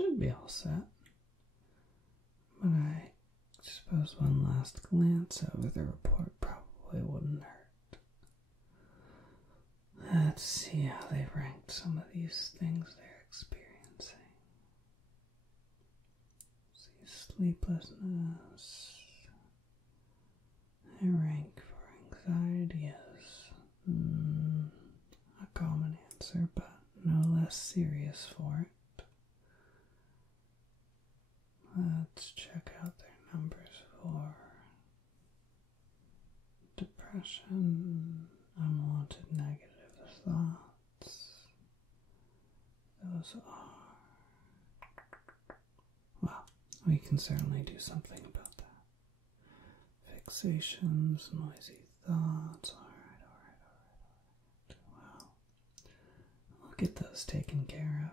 should be all set. But I suppose one last glance over the report probably wouldn't hurt. Let's see how they've ranked some of these things they're experiencing. See, sleeplessness. I rank for anxiety as a common answer, but no less serious for it. Let's check out their numbers for depression, unwanted negative thoughts. Those are... Well, we can certainly do something about that. Fixations, noisy thoughts. Alright. Well, we'll get those taken care of.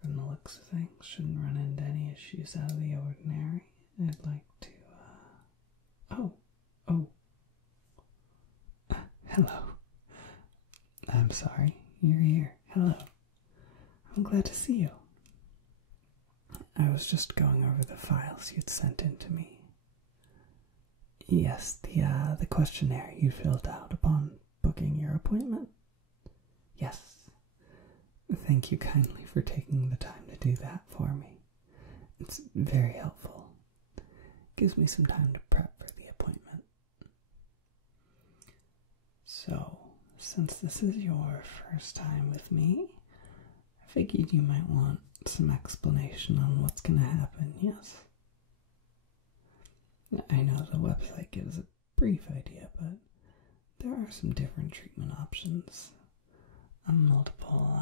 From the looks of things, shouldn't run into any issues out of the ordinary. I'd like to, hello. I'm sorry, you're here. Hello. I'm glad to see you. I was just going over the files you'd sent in to me. Yes, the questionnaire you filled out upon booking your appointment. Yes. Thank you kindly for taking the time to do that for me. It's very helpful. Gives me some time to prep for the appointment. So, since this is your first time with me, I figured you might want some explanation on what's going to happen, yes? I know the website gives a brief idea, but there are some different treatment options. Multiple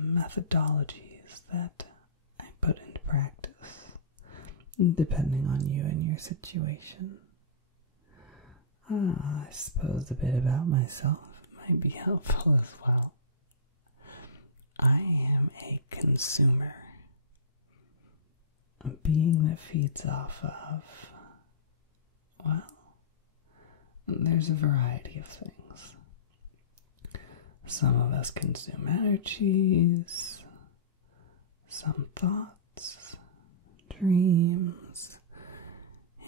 methodologies that I put into practice, depending on you and your situation. I suppose a bit about myself might be helpful as well. I am a consumer, a being that feeds off of, well, there's a variety of things. Some of us consume energies, some thoughts, dreams,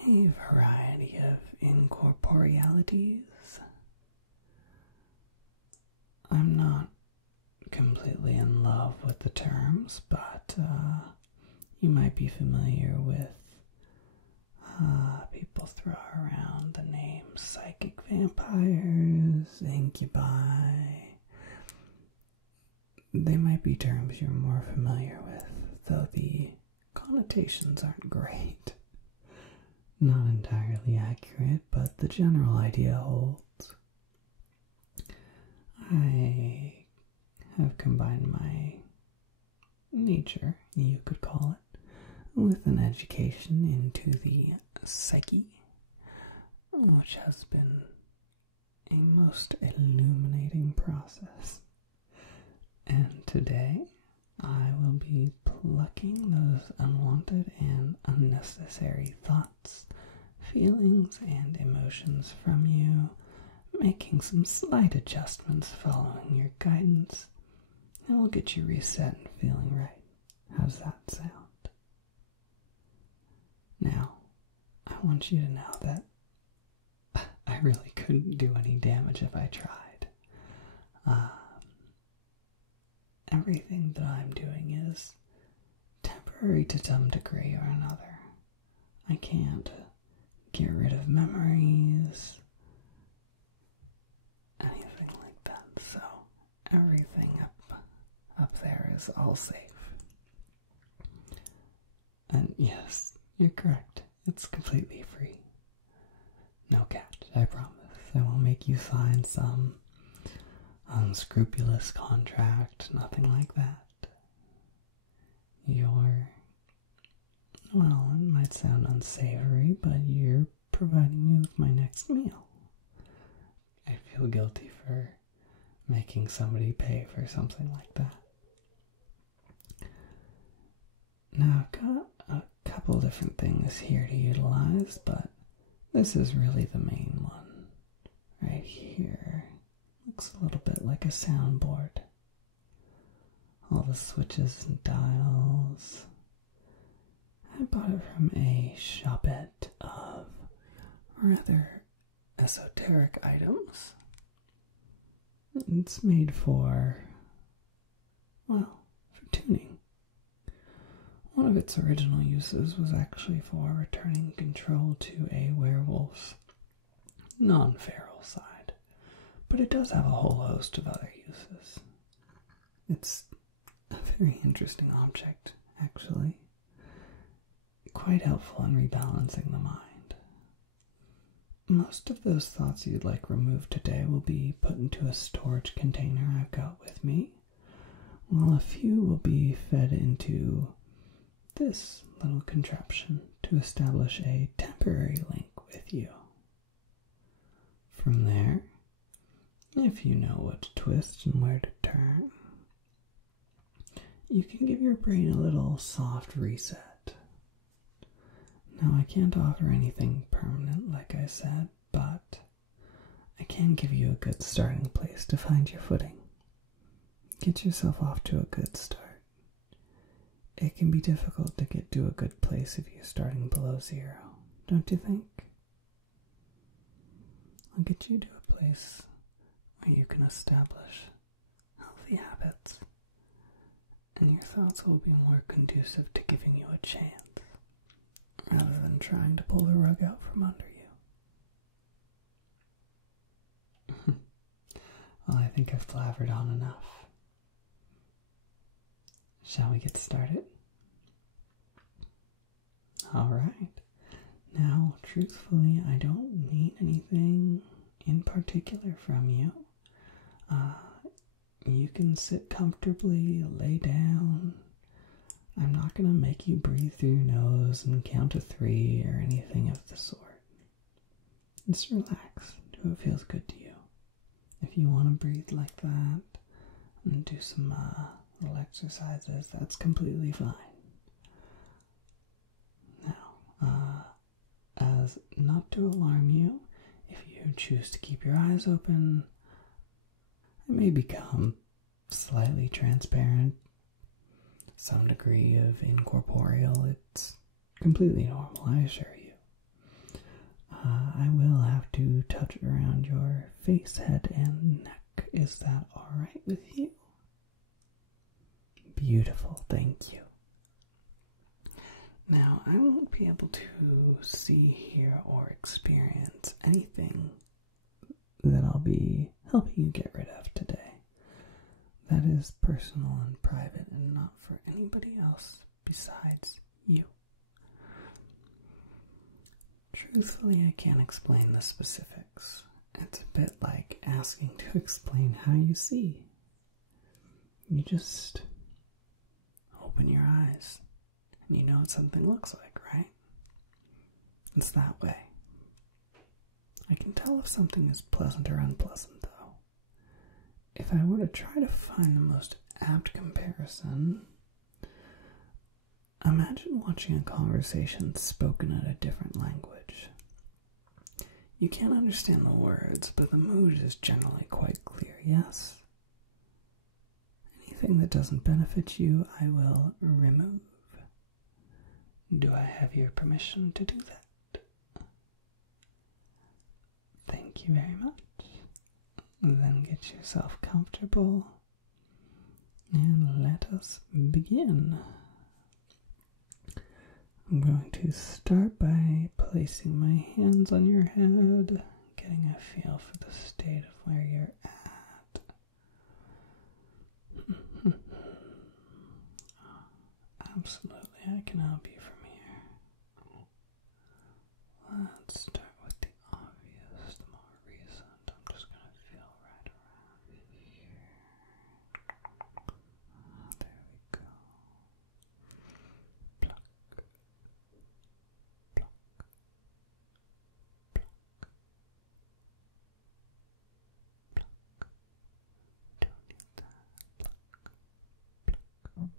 a variety of incorporealities. I'm not completely in love with the terms, but you might be familiar with people throw around the names psychic vampires, incubi. They might be terms you're more familiar with, though the connotations aren't great. Not entirely accurate, but the general idea holds. I have combined my nature, you could call it, with an education into the psyche, which has been a most illuminating process. And today, I will be plucking those unwanted and unnecessary thoughts, feelings, and emotions from you, making some slight adjustments following your guidance, and we'll get you reset and feeling right. How's that sound? Now, I want you to know that I really couldn't do any damage if I tried. Everything that I'm doing is temporary to some degree or another. I can't get rid of memories, anything like that, so everything up there is all safe. And yes, you're correct, it's completely free. No catch, I promise. I won't make you sign some unscrupulous contract, nothing like that. Well, it might sound unsavory, but you're providing me with my next meal. I feel guilty for making somebody pay for something like that. Now, I've got a couple different things here to utilize, but this is really the main one. Right here. Looks a little bit like a soundboard. Although the switches and dials. I bought it from a shopette of rather esoteric items. It's made for, well, for tuning. One of its original uses was actually for returning control to a werewolf's non-feral side, but it does have a whole host of other uses. It's a very interesting object, actually. Quite helpful in rebalancing the mind. Most of those thoughts you'd like removed today will be put into a storage container I've got with me, while a few will be fed into this little contraption to establish a temporary link with you. From there, if you know what to twist and where to turn, you can give your brain a little soft reset. Now, I can't offer anything permanent, like I said, but I can give you a good starting place to find your footing. Get yourself off to a good start. It can be difficult to get to a good place if you're starting below zero, don't you think? I'll get you to a place where you can establish healthy habits, and your thoughts will be more conducive to giving you a chance, rather than trying to pull the rug out from under you. Well, I think I've blabbered on enough. Shall we get started? Alright. Now, truthfully, I don't need anything in particular from you. You can sit comfortably, lay down. I'm not going to make you breathe through your nose and count to 3 or anything of the sort. Just relax. Do what feels good to you. If you want to breathe like that and do some little exercises, that's completely fine. Now, as not to alarm you, if you choose to keep your eyes open, I may become slightly transparent. Some degree of incorporeal. It's completely normal, I assure you. I will have to touch around your face, head, and neck. Is that alright with you? Beautiful, thank you. Now, I won't be able to see, hear, or experience anything that I'll be helping you get rid of today. That is personal and private and not for anybody else besides you. Truthfully, I can't explain the specifics. It's a bit like asking to explain how you see. You just open your eyes and you know what something looks like, right? It's that way. I can tell if something is pleasant or unpleasant, though. If I were to try to find the most apt comparison, imagine watching a conversation spoken in a different language. You can't understand the words, but the mood is generally quite clear, yes? Anything that doesn't benefit you, I will remove. Do I have your permission to do that? Thank you very much. Then get yourself comfortable and let us begin. I'm going to start by placing my hands on your head, getting a feel for the state of where you're at. Absolutely, I can help you from here. Let's start with the obvious, the more recent. I'm just going to feel right around here. There we go. Pluck. Pluck. Pluck. Pluck. Don't need that. Pluck. Pluck.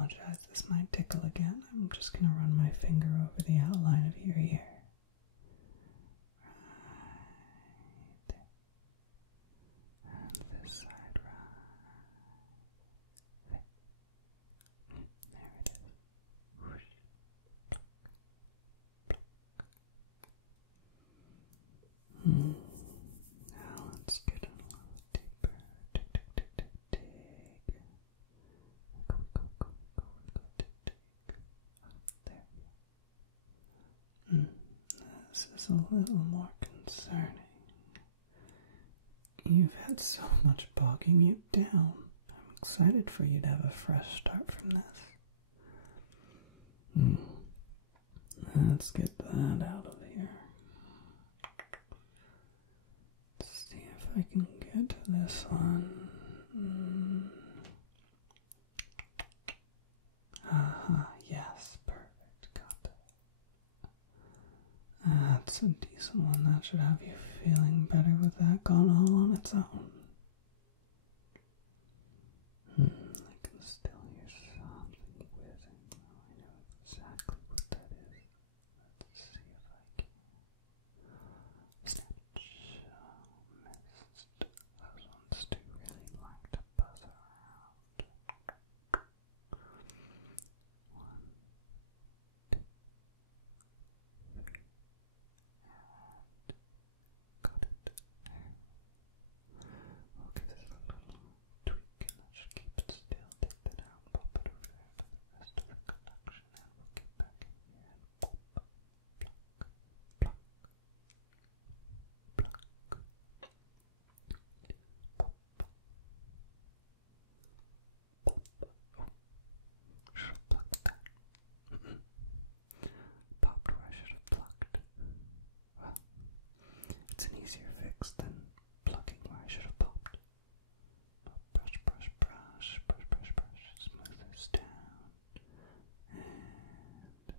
apologize. This might tickle again. I'm just going to run my finger over the outline of your ear. Right there. And this side, right there. There it is. Whoosh. Now let's get a little deeper. Tick, tick, tick, tick, tick. Go, go, go, go, go, tick, tick. There. This is a little more concerning. You've had so much bogging you down. I'm excited for you to have a fresh start from this. Let's get that out of here. Let's see if I can get to this one. Yes, perfect. Got that. That's a decent one. That should have you feeling better with that gone all on its own. I can still hear something whizzing. I know exactly what that is. Let's see if I can snatch. Missed. Those ones do really like to buzz around. 1, 2, 3. Got it. There. We'll give this a little tweak and that should keep it still. Take that out, pop it over there for the rest of the conduction, and we'll get back in here and pop, pluck, pluck, pluck, pop. Should have plucked that. Popped where I should have plucked. Well, it's an easier fix than plucking where I should have popped. Brush, brush, brush, brush, brush, brush. Smooth this down. And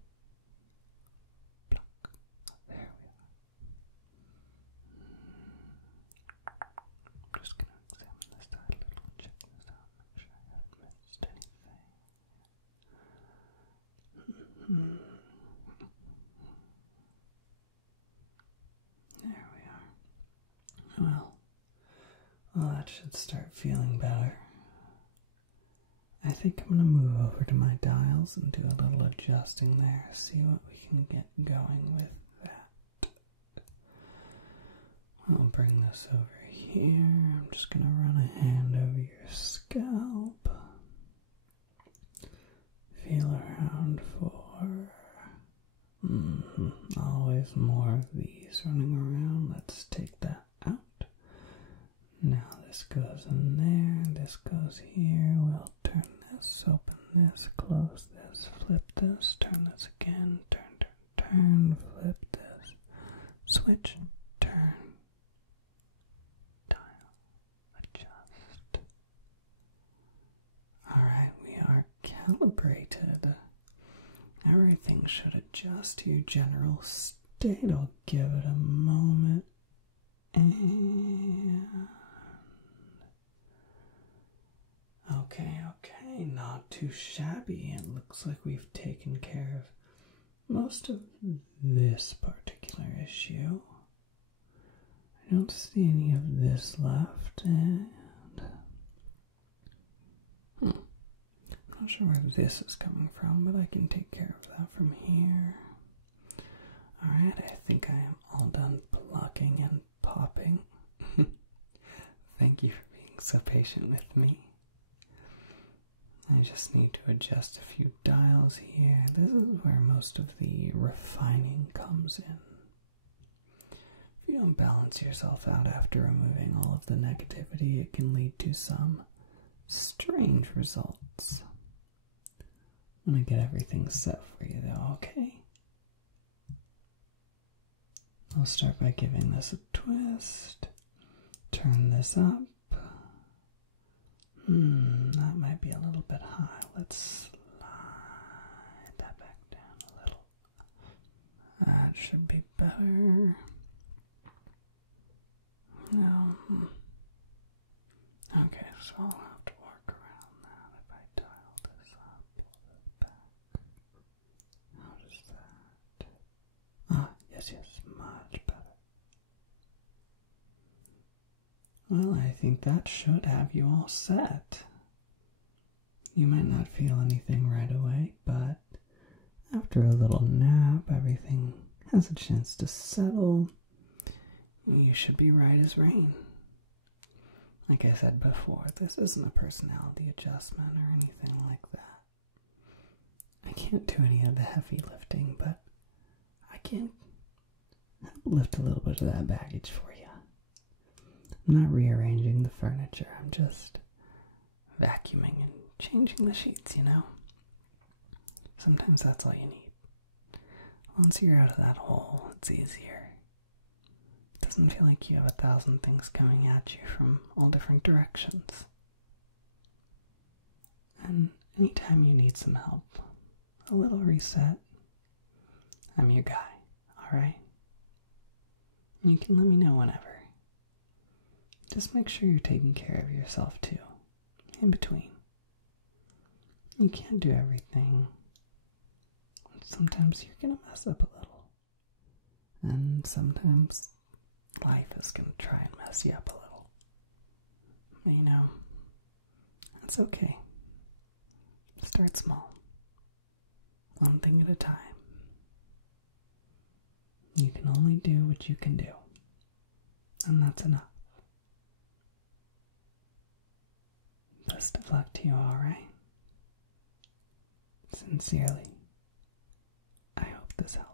pluck. There we are. I'm just going to examine this side a little and check this out. Make sure I haven't missed anything. There we are. Well, that should start feeling better. I think I'm going to move over to my dials and do a little adjusting there, see what we can get going with that. I'll bring this over here. I'm just going to run a hand over your scalp. Feel around for always more of these running around. Let's take that out. Now this goes in there, this goes here. We'll turn this, open this, close this, flip this, turn this again, turn, turn, turn, flip this, switch, turn, dial, adjust. Alright, we are calibrated. Everything should adjust to your general state. I'll give it a moment. And okay, not too shabby. It looks like we've taken care of most of this particular issue. I don't see any of this left, and not sure where this is coming from, but I can take care of that from here. Alright, I think I am all done plucking and popping. Thank you for being so patient with me. I just need to adjust a few dials here. This is where most of the refining comes in. If you don't balance yourself out after removing all of the negativity, it can lead to some strange results. I'm going to get everything set for you though, okay? I'll start by giving this a twist. Turn this up. That might be a little bit high. Let's slide that back down a little. That should be better. No. Okay, so I'll have to work around that if I dial this up. yes, much better. Well, I think that should have you all set. You might not feel anything right away, but after a little nap, everything has a chance to settle. You should be right as rain. Like I said before, this isn't a personality adjustment or anything like that. I can't do any of the heavy lifting, but I can help lift a little bit of that baggage for you. I'm not rearranging the furniture, I'm just vacuuming and changing the sheets, you know? Sometimes that's all you need. Once you're out of that hole, it's easier. It doesn't feel like you have 1,000 things coming at you from all different directions. And anytime you need some help, a little reset, I'm your guy, alright? You can let me know whenever. Just make sure you're taking care of yourself too, in between. You can't do everything. Sometimes you're gonna mess up a little. And sometimes life is gonna try and mess you up a little. But you know, that's okay. Start small. One thing at a time. You can only do what you can do. And that's enough. Best of luck to you, alright? Sincerely, I hope this helps.